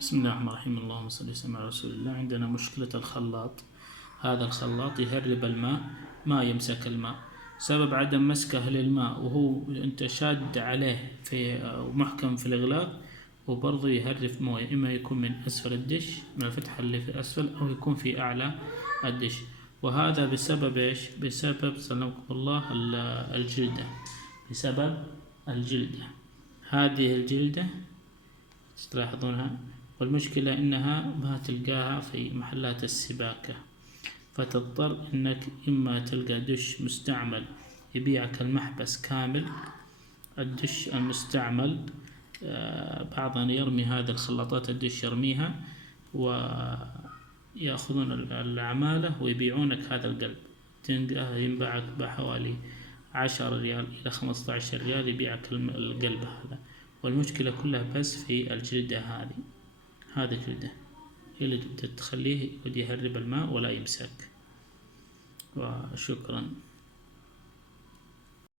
بسم الله الرحمن الرحيم. اللهم صل وسلم على رسول الله. عندنا مشكلة الخلاط. هذا الخلاط يهرب الماء، ما يمسك الماء. سبب عدم مسكه للماء وهو انت شاد عليه في محكم في الإغلاق، وبرضه يهرب مويه، إما يكون من أسفل الدش، من الفتحة اللي في أسفل، أو يكون في أعلى الدش. وهذا بسبب إيش؟ بسبب سلمكم الله الجلدة. بسبب الجلدة، هذه الجلدة تلاحظونها، والمشكلة إنها ما تلقاها في محلات السباكة، فتضطر إنك إما تلقى دش مستعمل يبيعك المحبس كامل. الدش المستعمل بعضنا يرمي هذه الخلاطات، الدش يرميها ويأخذون العمالة ويبيعونك هذا القلب، تلقاه ينباعك بحوالي 10 ريال إلى 15 ريال، يبيعك القلب هذا. والمشكلة كلها بس في الجلدة هذه الجلدة هي اللي تخليه يهرب الماء ولا يمسك. وشكرا.